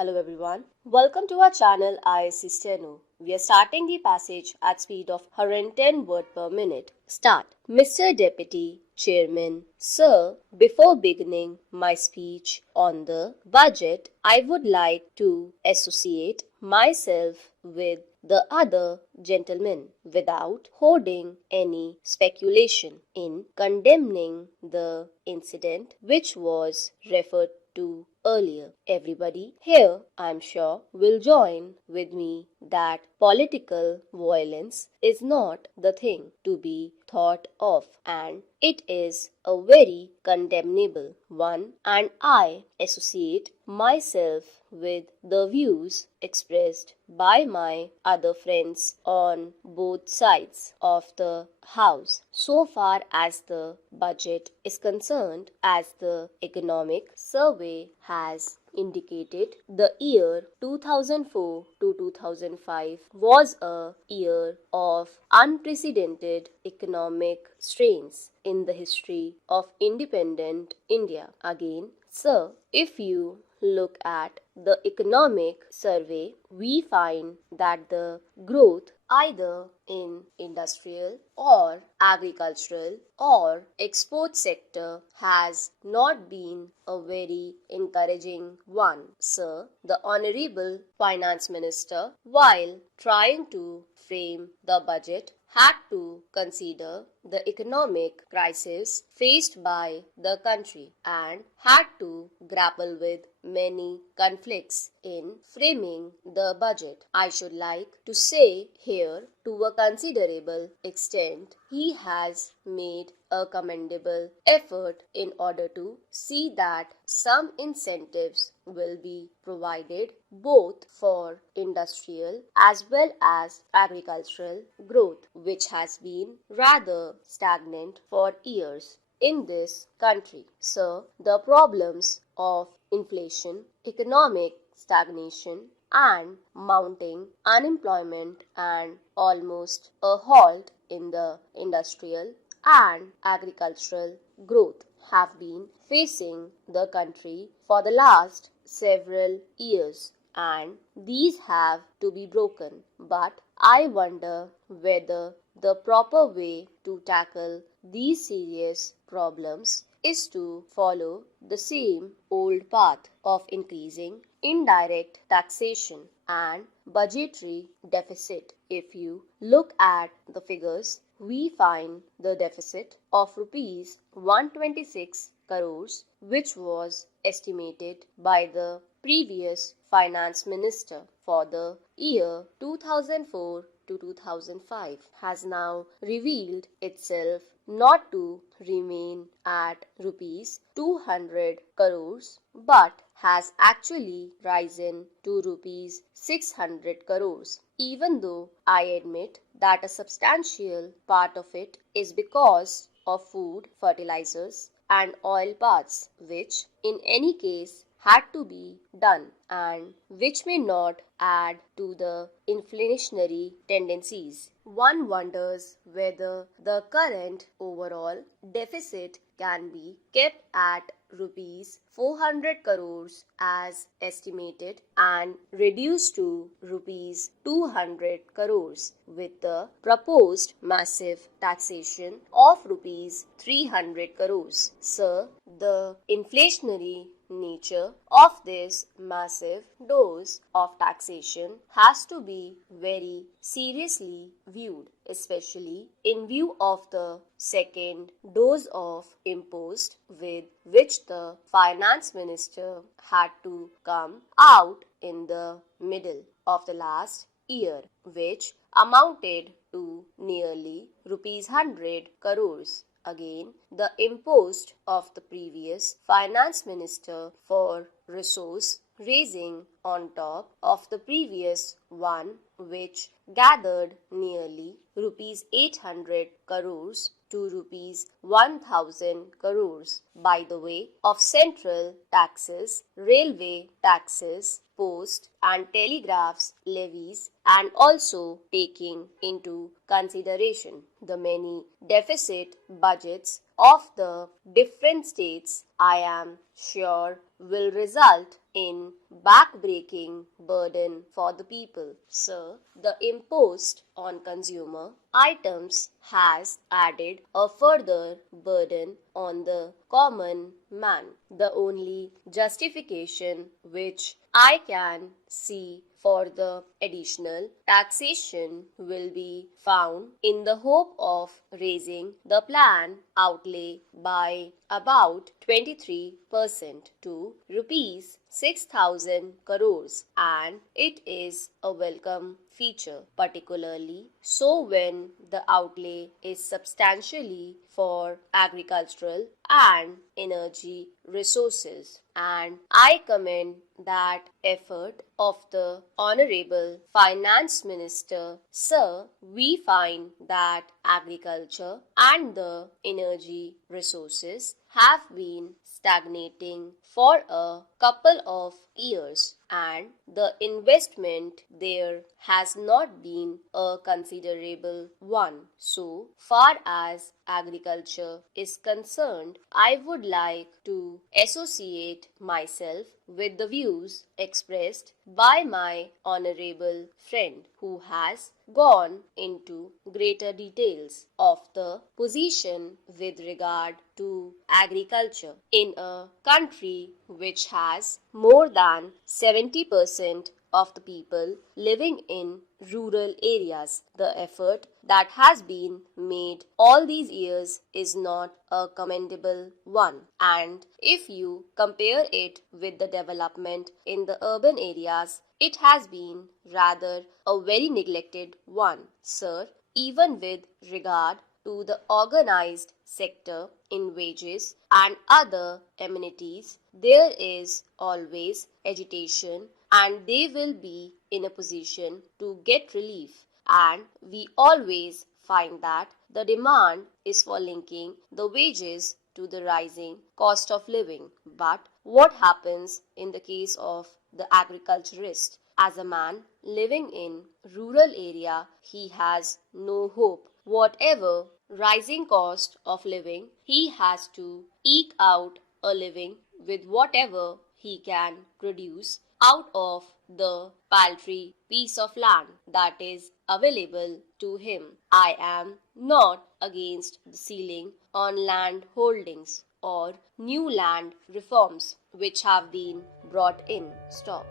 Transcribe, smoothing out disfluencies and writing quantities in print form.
Hello everyone. Welcome to our channel ISC Steno. We are starting the passage at speed of 110 words per minute. Start. Mr. Deputy Chairman, Sir, before beginning my speech on the budget, I would like to associate myself with the other gentlemen without holding any speculation in condemning the incident which was referred to earlier. Everybody here, I'm sure, will join with me that political violence is not the thing to be thought of, and it is a very condemnable one, and I associate myself with the views expressed by my other friends on both sides of the house. So far as the budget is concerned, as the economic survey has indicated, the year 2004 to 2005 was a year of unprecedented economic strains in the history of independent India. Again, sir, if you look at the economic survey, we find that the growth either in industrial or agricultural or export sector has not been a very encouraging one. Sir, the Honorable Finance Minister, while trying to frame the budget, had to consider the economic crisis faced by the country and had to grapple with many conflicts in framing the budget. I should like to say here, to a considerable extent, he has made a commendable effort in order to see that some incentives will be provided both for industrial as well as agricultural growth, which has been rather stagnant for years in this country. So, the problems of inflation, economic stagnation, and mounting unemployment and almost a halt in the industrial and agricultural growth have been facing the country for the last several years, and these have to be broken. But I wonder whether the proper way to tackle these serious problems is to follow the same old path of increasing indirect taxation and budgetary deficit. If you look at the figures, we find the deficit of rupees 126 crores, which was estimated by the previous finance minister for the year 2004 to 2005, has now revealed itself not to remain at rupees 200 crores but has actually risen to rupees 600 crores. Even though I admit that a substantial part of it is because of food, fertilizers, and oil parts, which in any case had to be done and which may not add to the inflationary tendencies. One wonders whether the current overall deficit can be kept at rupees 400 crores as estimated and reduced to rupees 200 crores with the proposed massive taxation of rupees 300 crores. Sir, the inflationary nature of this massive dose of taxation has to be very seriously viewed, especially in view of the second dose of impost with which the finance minister had to come out in the middle of the last year, which amounted to nearly rupees 100 crores. Again, the impost of the previous finance minister for resource raising on top of the previous one, which gathered nearly rupees 800 crores to rupees 1000 crores by the way of central taxes, railway taxes, post and telegraphs levies, and also taking into consideration the many deficit budgets of the different states, I am sure will result in back-breaking burden for the people. Sir, the impost on consumer items has added a further burden on the common man. The only justification which I can see for the additional taxation will be found in the hope of raising the plan outlay by about 23% to rupees 6,000 crores, and it is a welcome feature, particularly so when the outlay is substantially for agricultural and energy resources. And I commend that effort of the Honorable Finance Minister. Sir, we find that agriculture and the energy resources have been stagnating for a couple of years, and the investment there has not been a considerable one. So far as agriculture is concerned, I would like to associate myself with the views expressed by my honorable friend who has gone into greater details of the position with regard to agriculture in a country which has more than 70% of the people living in rural areas. The effort that has been made all these years is not a commendable one, and if you compare it with the development in the urban areas, it has been rather a very neglected one. Sir, even with regard to the organized sector in wages and other amenities, there is always agitation, and they will be in a position to get relief. And we always find that the demand is for linking the wages to the rising cost of living. But what happens in the case of the agriculturist? As a man living in rural area, he has no hope. Whatever rising cost of living, he has to eke out a living with whatever he can produce out of the paltry piece of land that is available to him. I am not against the ceiling on land holdings or new land reforms which have been brought in. Stop.